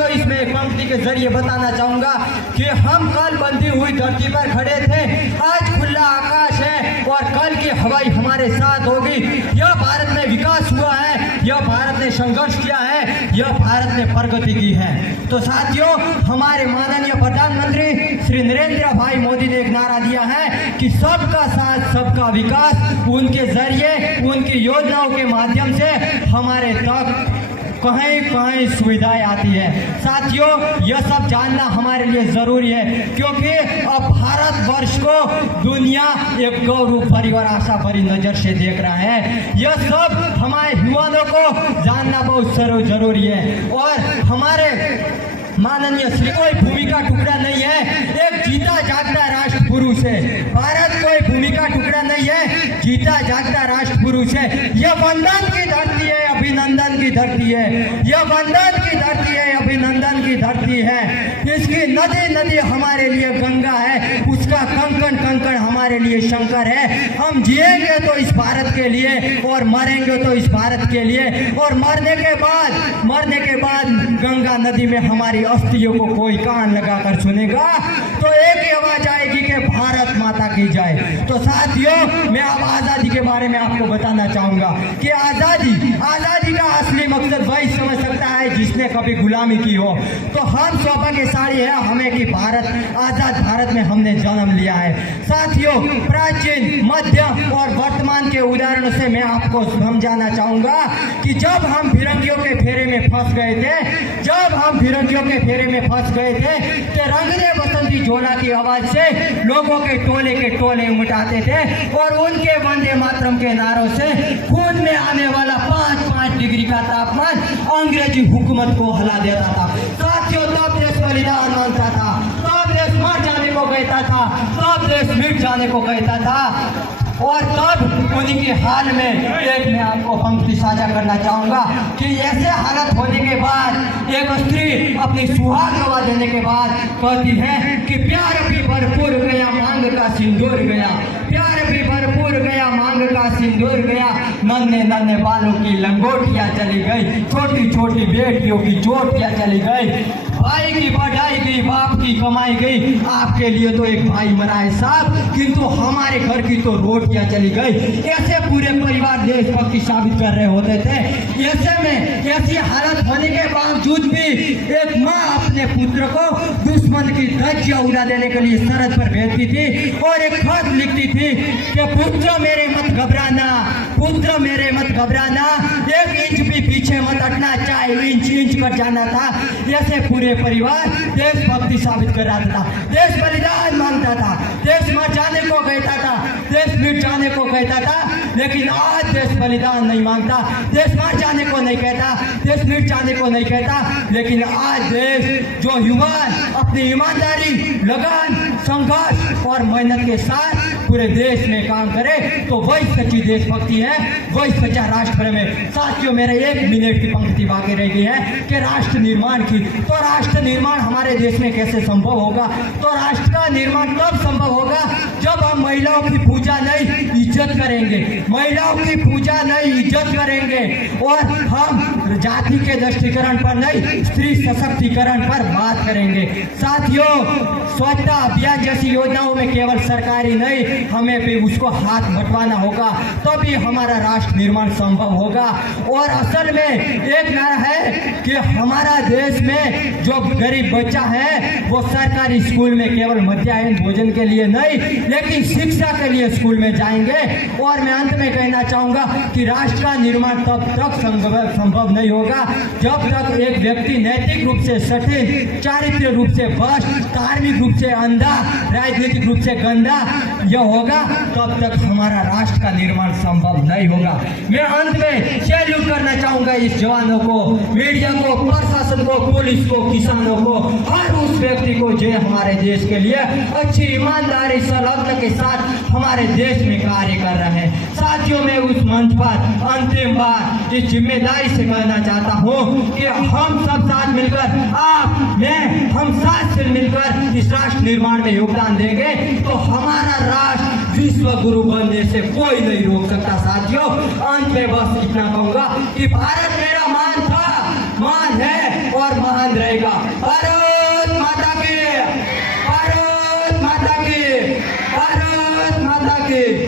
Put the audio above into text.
साथियों, इसमें एक पंक्ति के जरिए बताना चाहूंगा कि हम कल बंधी हुई धरती पर खड़े थे, आज खुला आकाश है और कल की हवाई हमारे साथ होगी। यह भारत में विकास हुआ है, यह भारत ने संघर्ष किया है, यह भारत ने प्रगति की है। तो साथियों, हमारे माननीय प्रधानमंत्री श्री नरेंद्र भाई मोदी ने एक नारा दिया है कि सबका साथ सबका विकास। उनके जरिए, उनकी योजनाओं के माध्यम से हमारे तक कहीं कहीं सुविधाएं आती है। साथियों, यह सब जानना हमारे लिए जरूरी है, क्योंकि अब भारतवर्ष को दुनिया एक गौरव भरी और आशा भरी नजर से देख रहा है। यह सब हमारे युवाओं को जानना बहुत जरूरी है। और हमारे माननीय श्री कोई भूमि का टुकड़ा नहीं है, एक जीता जागता राष्ट्र पुरुष है। भारत कोई भूमि का टुकड़ा नहीं है, जीता जागता राष्ट्र पुरुष है। यह वंदन की धरती है, अभिनंदन की धरती है। यह वंदन की धरती है, अभिनंदन की धरती है। इसकी नदी नदी हमारे लिए गंगा है, उसका कंकण कंकण हमारे लिए शंकर है। हम जिएंगे तो इस भारत के लिए और मरेंगे तो इस भारत के लिए। और मरने के बाद गंगा नदी में हमारी अस्थियों को कोई कान लगाकर सुनेगा तो एक ही आवाज आएगी कि भारत माता की जय। तो साथियों, मैं अब आजादी के बारे में आपको बताना चाहूंगा कि आजादी का असली मकसद वही समझ सकता है जिसने कभी गुलामी की हो। तो हम सौभाग्यशाली है हमें कि आजाद भारत में हमने जन्म लिया है। साथियों, प्राचीन, मध्य और वर्तमान के उदाहरणों से मैं आपको समझाना चाहूंगा कि जब हम फिरंगियों के फेरे में फंस गए थे, तो रंगने बसंती झोला की आवाज से लोगों के टोले उमटाते थे और उनके वंदे मातरम के नारों से खून में आने वाला 5 डिग्री का तापमान अंग्रेजी हुकूमत को हिला देता था। साथियों, तब देश बलिदान मांगता था, तब देश मर जाने को कहता था, तब देश मिट जाने को कहता था। और तब उन्हीं के हाल में एक मैं आपको पंक्ति साझा करना चाहूंगा कि ऐसे हालत होने के बाद एक स्त्री अपनी सुहाग गवा देने के बाद कहती है कि प्यार भी भरपूर गया, मांग का सिंदूर गया। प्यार भी भरपूर गया, मांग का सिंदूर गया। नन्हे नन्हे बालों की लंगोटियां चली गई, छोटी छोटी बेटियों की चोटियां चली गई। भाई की बढ़ाई गई, बाप की कमाई गई। आपके लिए तो एक भाई मरा है साहब, किंतु हमारे घर की तो रोटियां चली गई। ऐसे पूरे परिवार देशभक्ति साबित कर रहे होते थे। ऐसे में ऐसी हालत होने के बावजूद भी एक माँ अपने पुत्र को दुश्मन की धज्जियां उड़ा देने के लिए सरहद पर भेजती थी और एक खत लिखती थी कि पुत्र मेरे मत घबराना, पुत्र मेरे मत घबराना, 1 इंच भी पीछे मत हटना, चाहे इंच कर जाना था। ऐसे पूरे परिवार देशभक्ति साबित कर रहा था, देश बलिदान मांगता था, देश मर जाने को कहता था, देश मिट जाने को कहता था। लेकिन आज देश बलिदान नहीं मांगता, देश मर जाने को नहीं कहता, देश मिट जाने को नहीं कहता। लेकिन आज देश जो युवा अपनी ईमानदारी, लगन, संघर्ष और मेहनत के साथ पूरे देश में काम करे तो वही सच्ची देशभक्ति है, वही सच्चा राष्ट्र प्रेम है। साथियों, मेरे 1 मिनट की पंक्ति बाकी रह गई है कि राष्ट्र निर्माण की। तो राष्ट्र निर्माण हमारे देश में कैसे संभव होगा? तो राष्ट्र का निर्माण तब संभव होगा जब हम महिलाओं की पूजा नहीं, इज्जत करेंगे, महिलाओं की पूजा नहीं, इज्जत करेंगे। और हम जाति के दृष्टिकरण पर नहीं, स्त्री सशक्तिकरण पर बात करेंगे। साथियों, स्वच्छता अभियान जैसी योजनाओं में केवल सरकारी नहीं, हमें भी उसको हाथ बंटवाना होगा, तभी हमारा राष्ट्र निर्माण संभव होगा। और असल में एक नारा है कि हमारा देश में जो गरीब बच्चा है वो सरकारी स्कूल में केवल मध्याह्न भोजन के लिए नहीं, लेकिन शिक्षा के लिए स्कूल में जाएंगे। और मैं अंत में कहना चाहूंगा कि राष्ट्र का निर्माण तब तक संभव नहीं होगा जब तक एक व्यक्ति नैतिक रूप से सठिक, चारित्र्य रूप से भ्रष्ट, धार्मिक रूप से अंधा, राजनीतिक रूप से गंदा यह होगा, तब तक हमारा राष्ट्र का निर्माण संभव नहीं होगा। मैं अंत में सैल्यूट करना चाहूंगा इस जवानों को, मीडिया को, प्रशासन को, पुलिस को, किसानों को, हर उस व्यक्ति को जो हमारे देश के लिए अच्छी ईमानदारी संलग्न के साथ हमारे देश में कार्य कर रहे हैं। साथियों, मैं उस मंच पर अंतिम बार इस जिम्मेदारी से कहना चाहता हूँ कि हम सब साथ मिलकर, आप, मैं, हम साथ से मिलकर इस राष्ट्र निर्माण में योगदान देंगे तो हमारा राष्ट्र विश्व गुरु बनने से कोई नहीं रोक सकता। साथियों, अंत में बस इतना कहूंगा कि भारत मेरा मान था, महान है और महान रहेगा। भारत माता की, भारत माता की, भारत माता की।